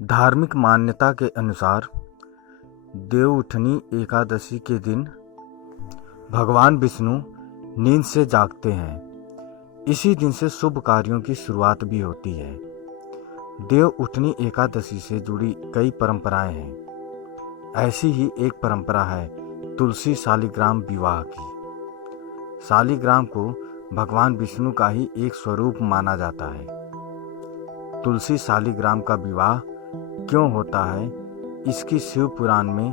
धार्मिक मान्यता के अनुसार देवउठनी एकादशी के दिन भगवान विष्णु नींद से जागते हैं। इसी दिन से शुभ कार्यों की शुरुआत भी होती है। देवउठनी एकादशी से जुड़ी कई परंपराएं हैं। ऐसी ही एक परंपरा है तुलसी शालिग्राम विवाह की। शालिग्राम को भगवान विष्णु का ही एक स्वरूप माना जाता है। तुलसी शालिग्राम का विवाह क्यों होता है, इसकी शिव पुराण में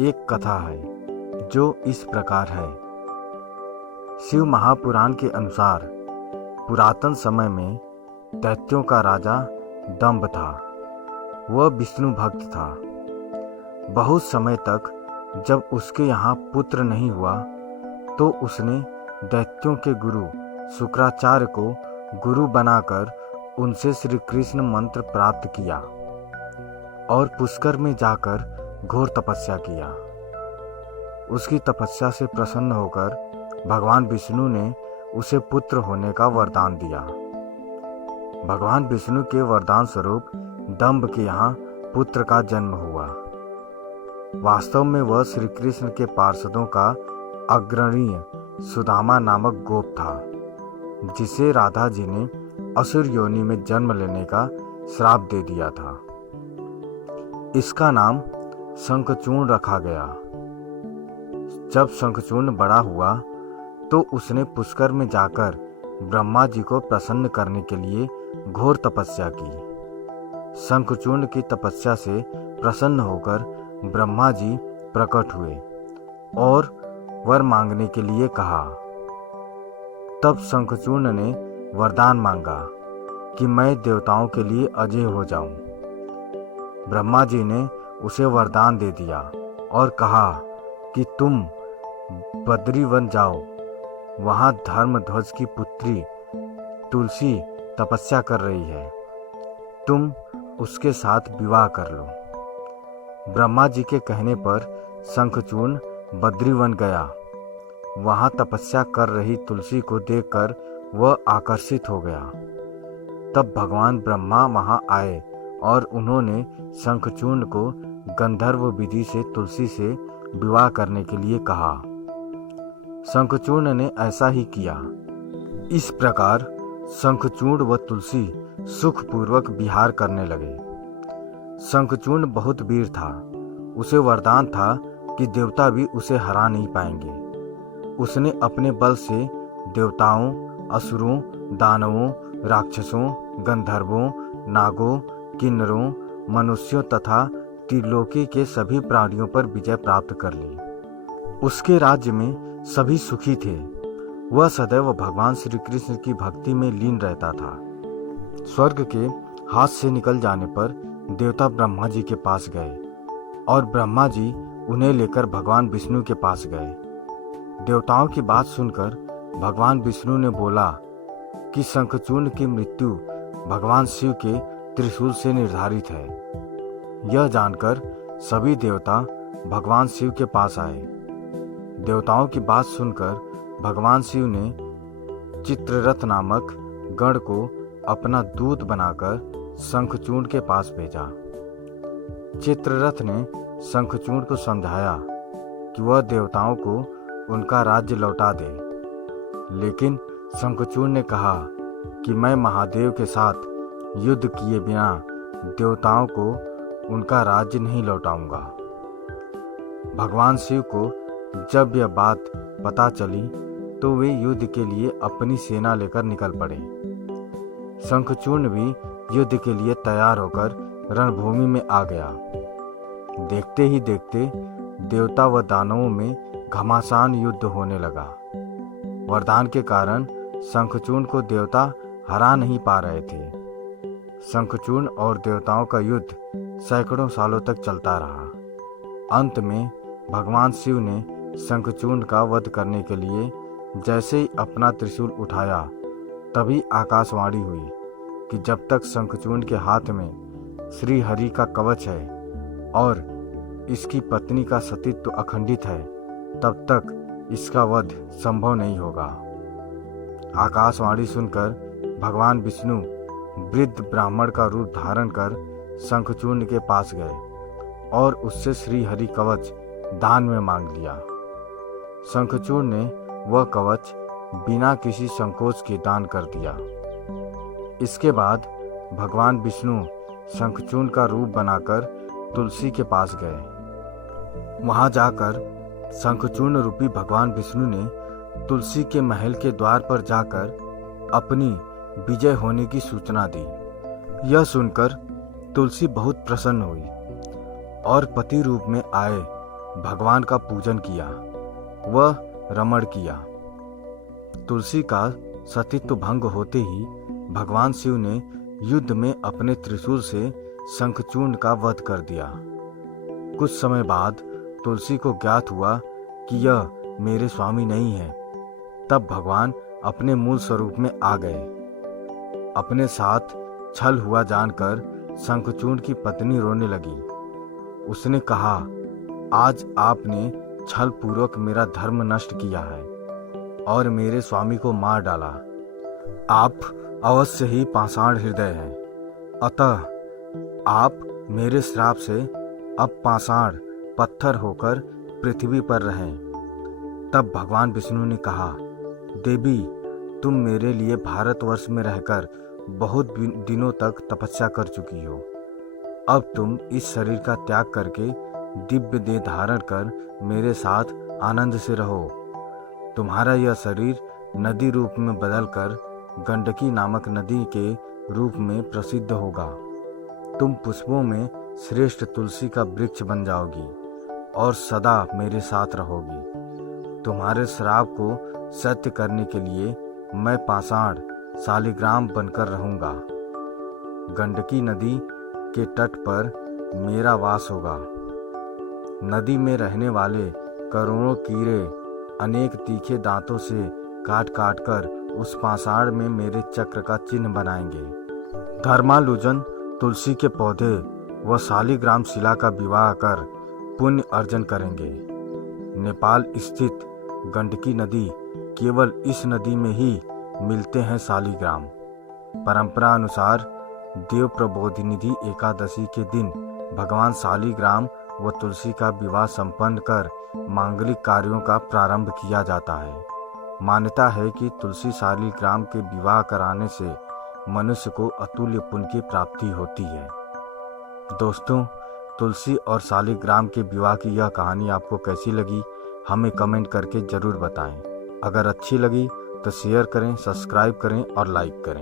एक कथा है जो इस प्रकार है। शिव महापुराण के अनुसार पुरातन समय में दैत्यों का राजा दंभ था। वह विष्णु भक्त था। बहुत समय तक जब उसके यहाँ पुत्र नहीं हुआ तो उसने दैत्यों के गुरु शुक्राचार्य को गुरु बनाकर उनसे श्री कृष्ण मंत्र प्राप्त किया और पुष्कर में जाकर घोर तपस्या किया। उसकी तपस्या से प्रसन्न होकर भगवान विष्णु ने उसे पुत्र होने का वरदान दिया। भगवान विष्णु के वरदान स्वरूप दंभ के यहाँ पुत्र का जन्म हुआ। वास्तव में वह श्री कृष्ण के पार्षदों का अग्रणीय सुदामा नामक गोप था, जिसे राधा जी ने असुर योनि में जन्म लेने का श्राप दे दिया था। इसका नाम शंखचूर्ण रखा गया। जब शंखचूर्ण बड़ा हुआ तो उसने पुष्कर में जाकर ब्रह्मा जी को प्रसन्न करने के लिए घोर तपस्या की। शंखचूर्ण की तपस्या से प्रसन्न होकर ब्रह्मा जी प्रकट हुए और वर मांगने के लिए कहा। तब शंखचूर्ण ने वरदान मांगा कि मैं देवताओं के लिए अजय हो जाऊं। ब्रह्मा जी ने उसे वरदान दे दिया और कहा कि तुम बद्रीवन जाओ, वहां धर्मध्वज की पुत्री तुलसी तपस्या कर रही है, तुम उसके साथ विवाह कर लो। ब्रह्मा जी के कहने पर शंखचूर्ण बद्रीवन गया। वहां तपस्या कर रही तुलसी को देखकर वह आकर्षित हो गया। तब भगवान ब्रह्मा वहां आए और उन्होंने शंखचूर्ण को गंधर्व विधि से तुलसी से विवाह करने के लिए कहा। शंखचूर्ण ने ऐसा ही किया। इस प्रकार शंखचूर्ण व तुलसी सुखपूर्वक विहार करने लगे। शंखचूर्ण बहुत वीर था। उसे वरदान था कि देवता भी उसे हरा नहीं पाएंगे। उसने अपने बल से देवताओं, असुरों, दानवों, राक्षसों, गंधर्वों, नागों, किन्नरों, मनुष्यों तथा त्रिलोकी के सभी प्राणियों पर विजय प्राप्त कर ली। उसके राज्य में सभी सुखी थे। वह सदैव भगवान श्री कृष्ण की भक्ति में लीन रहता था। स्वर्ग के हाथ से निकल जाने पर देवता ब्रह्मा जी के पास गए और ब्रह्मा जी उन्हें लेकर भगवान विष्णु के पास गए। देवताओं की बात सुनकर भगवान विष्णु ने बोला कि शंखचूर्ण की मृत्यु भगवान शिव के त्रिशूल से निर्धारित है। यह जानकर सभी देवता भगवान शिव के पास आए। देवताओं की बात सुनकर भगवान शिव ने चित्ररथ नामक गण को अपना दूत बनाकर शंखचूर्ण के पास भेजा। चित्ररथ ने शंखचूर्ण को समझाया कि वह देवताओं को उनका राज्य लौटा दे, लेकिन शंखचूर्ण ने कहा कि मैं महादेव के साथ युद्ध किए बिना देवताओं को उनका राज्य नहीं लौटाऊंगा। भगवान शिव को जब यह बात पता चली तो वे युद्ध के लिए अपनी सेना लेकर निकल पड़े। शंखचूर्ण भी युद्ध के लिए तैयार होकर रणभूमि में आ गया। देखते ही देखते देवता व दानवों में घमासान युद्ध होने लगा। वरदान के कारण शंखचूर्ण को देवता हरा नहीं पा रहे थे। शंखचूर्ण और देवताओं का युद्ध सैकड़ों सालों तक चलता रहा। अंत में भगवान शिव ने शंखचूर्ण का वध करने के लिए जैसे ही अपना त्रिशूल उठाया, तभी आकाशवाणी हुई कि जब तक शंखचूर्ण के हाथ में श्री हरि का कवच है और इसकी पत्नी का सतीत्व अखंडित है, तब तक इसका वध संभव नहीं होगा। आकाशवाणी सुनकर भगवान विष्णु वृद्ध ब्राह्मण का रूप धारण कर शंखचूर्ण के पास गए और उससे श्री हरि कवच दान में मांग लिया। शंखचूर्ण ने वह कवच बिना किसी संकोच के दान कर दिया। इसके बाद भगवान विष्णु शंखचूर्ण का रूप बनाकर तुलसी के पास गए। वहां जाकर शंखचूर्ण रूपी भगवान विष्णु ने तुलसी के महल के द्वार पर जाकर अपनी विजय होने की सूचना दी। यह सुनकर तुलसी बहुत प्रसन्न हुई और पति रूप में आए भगवान का पूजन किया, वह रमण किया। तुलसी का सतीत्व भंग होते ही भगवान शिव ने युद्ध में अपने त्रिशूल से शंखचूर्ण का वध कर दिया। कुछ समय बाद तुलसी को ज्ञात हुआ कि यह मेरे स्वामी नहीं है। तब भगवान अपने मूल स्वरूप में आ गए। अपने साथ छल हुआ जानकर शंखचूर्ण की पत्नी रोने लगी। उसने कहा, आज आपने छल पूर्वक मेरा धर्म नष्ट किया है और मेरे स्वामी को मार डाला। आप अवश्य ही पाषाण हृदय हैं, अतः आप मेरे श्राप से अब पाषाण पत्थर होकर पृथ्वी पर रहें। तब भगवान विष्णु ने कहा, देवी, तुम मेरे लिए भारतवर्ष में रहकर बहुत दिनों तक तपस्या कर चुकी हो। अब तुम इस शरीर का त्याग करके दिव्य देह धारण कर मेरे साथ आनंद से रहो। तुम्हारा यह शरीर नदी रूप में बदलकर गंडकी नामक नदी के रूप में प्रसिद्ध होगा। तुम पुष्पों में श्रेष्ठ तुलसी का वृक्ष बन जाओगी और सदा मेरे साथ रहोगी। तुम्हारे श्राप को सत्य करने के लिए मैं पाषाण शालिग्राम बनकर रहूंगा। गंडकी नदी के तट पर मेरा वास होगा। नदी में रहने वाले करोड़ों कीड़े अनेक तीखे दांतों से काट काट कर उस पाषाण में मेरे चक्र का चिन्ह बनाएंगे। धर्मालुजन तुलसी के पौधे व शालिग्राम शिला का विवाह कर पुण्य अर्जन करेंगे। नेपाल स्थित गंडकी नदी केवल इस नदी में ही मिलते हैं शालिग्राम। परंपरा अनुसार देव प्रबोधिनिधि एकादशी के दिन भगवान शालिग्राम व तुलसी का विवाह संपन्न कर मांगलिक कार्यों का प्रारंभ किया जाता है। मान्यता है कि तुलसी शालिग्राम के विवाह कराने से मनुष्य को अतुल्य पुण्य की प्राप्ति होती है। दोस्तों, तुलसी और शालिग्राम के विवाह की यह कहानी आपको कैसी लगी, हमें कमेंट करके ज़रूर बताएं। अगर अच्छी लगी तो शेयर करें, सब्सक्राइब करें और लाइक करें।